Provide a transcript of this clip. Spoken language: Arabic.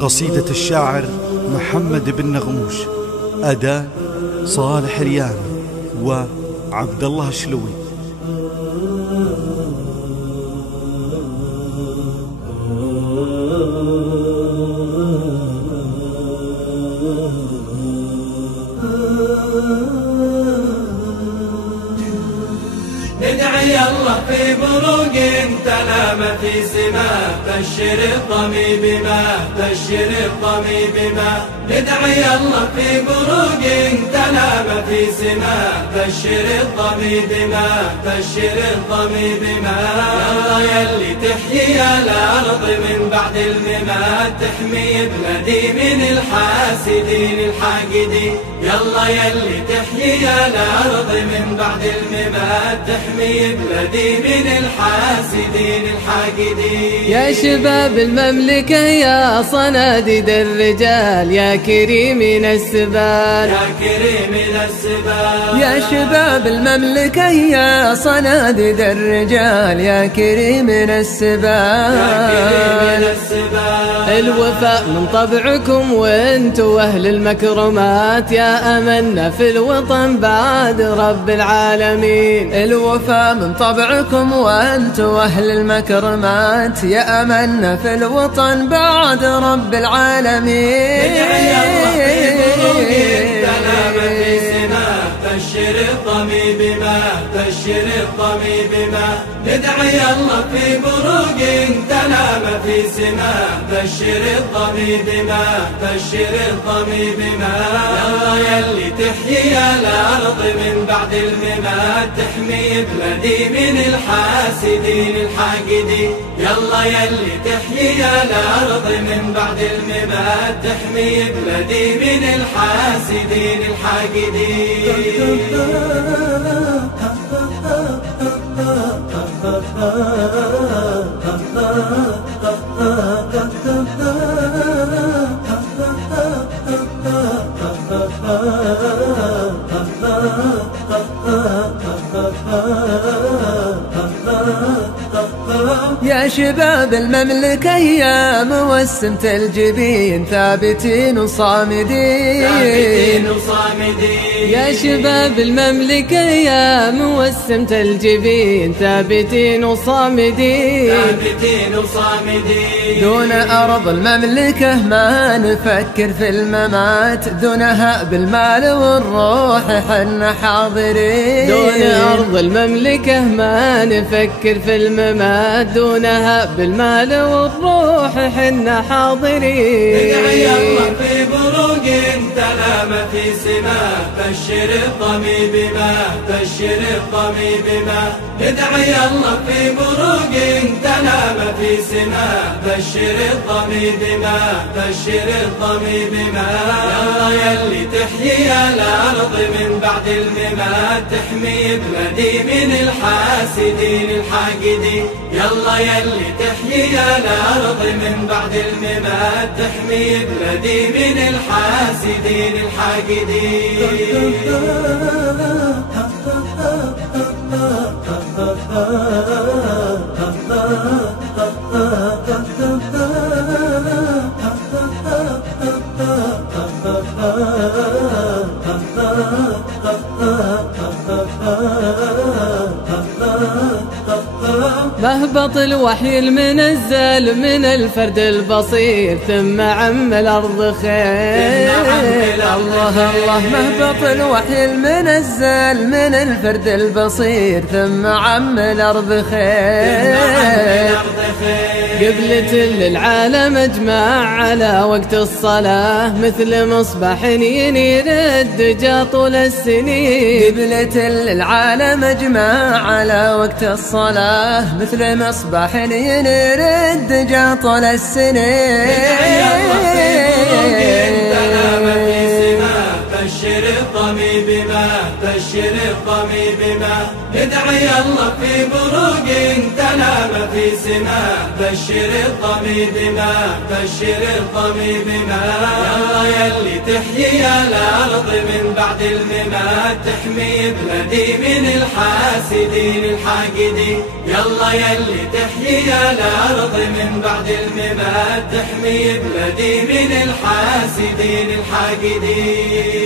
قصيدة الشاعر محمد بن نغموش، أداء صالح ريان وعبد الله شلوي. ندعي الله في بروق تنام في سماء، بشر الضمي بما، بشر الضمي بما. ندعي الله في بروق تنام في سماء، بشر الضمي بما، بشر الضمي بما. يلا يلي تحيي الأرض من بعد الممات، تحمي بلدي من الحاسدين الحاقدين. يلا يلي تحيي الأرض من بعد الممات، تحمي بلدي من الحاسدين الحاقدين. يا شباب المملكة يا صناديد الرجال، يا كريمين السبال، يا كريمين السبال. يا شباب المملكة يا صناديد الرجال، يا كريمين السبال، يا كريمين السبال. الوفاء من طبعكم وانتو أهل المكرمات، يا أمنا في الوطن بعد رب العالمين. الوفاء من طبعكم وانتو أهل المكرمات، يا أمنا في الوطن بعد رب العالمين. ندعي الله في بروق تنام في سماء، بشر الضمي بما، بشر الضمي بما. ندعي الله في بروق تنام في سماء، بشر الضمي بما، بشر الضمي بما. يلا يلي تحيي الأرض من بعد الممات، تحمي بلدي من الحاسدين الحاقدين. يلا يلي تحيي الأرض من بعد الممات، تحمي بلدي من الحاسدين الحاقدين. يا شباب المملكة يا موسمة الجبين، ثابتين وصامدين، ثابتين وصامدين. يا شباب المملكة يا موسمة الجبين، ثابتين وصامدين، ثابتين وصامدين. دون أرض المملكة ما نفكر في الممات، دونها بالمال والروح حنا حاضرين. دون أرض المملكة ما نفكر في الممات، دونها بالمال والروح حنا حاضرين. ندعي الله في بروق تنام في سماء، بشر الضمي بما، بشر الضمي بما. ندعي الله في بروق تنام في سماء، بشر الضمي بما، بشر الضمي بما. يلا يلي تحيي الأرض من بعد الممات، تحمي بلدي من الحاسدين الحاقدين. يلا يلي تحيي الأرض من بعد الممات، تحمي بلدي من الحاسدين الحاقدين. مهبط الوحي المنزل من الفرد البصير، ثم عم الأرض خير. الله الله مهبط الوحي المنزل من الفرد البصير، ثم عم الأرض خير. قبلة للعالم اجمع على وقت الصلاة، مثل مصباح ينير الدجى طول السنين. قبلة للعالم اجمع على وقت الصلاة، مثل مصباح ينير الدجى طول السنين. بشر الضمي بما، بشر بشر الطمي بما ندعي الله في بروق تنام في سماء بشر الطمي بما بشر الطمي بما يلا يلي تحيي الأرض من بعد الممات تحمي بلدي من الحاسدين الحاقدين يلا يلي تحيي الأرض من بعد الممات تحمي بلدي من الحاسدين الحاقدين